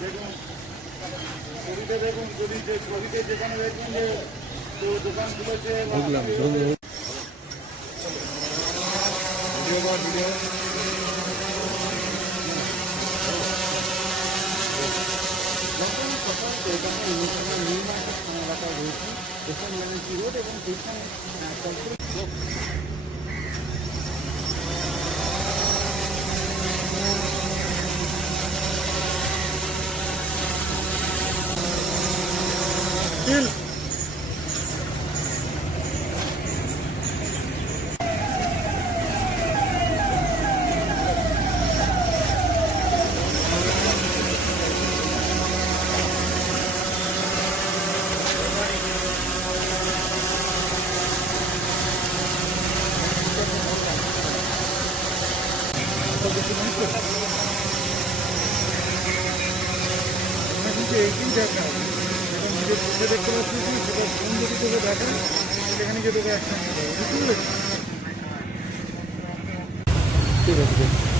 দেখুন ছবিতে দেখুন, যদি ছবিতে যেখানে দেখবেন যে তো দোকান খুলেছে ভিডিও যখন সকাল কলকাতার নিউ মার্কেট থানা এলাকায় রয়েছে স্টেশন ব্যানার্জি রোড এবং সেইখানে এইটাই দেখা যেটা নিজের চোখে দেখতে পাচ্ছি সেটা ফোন যদি তোকে দেখেন সেখানে গিয়ে তোকে অ্যাকশন নিতে হবে, বুঝতে পেরেছি? ঠিক আছে।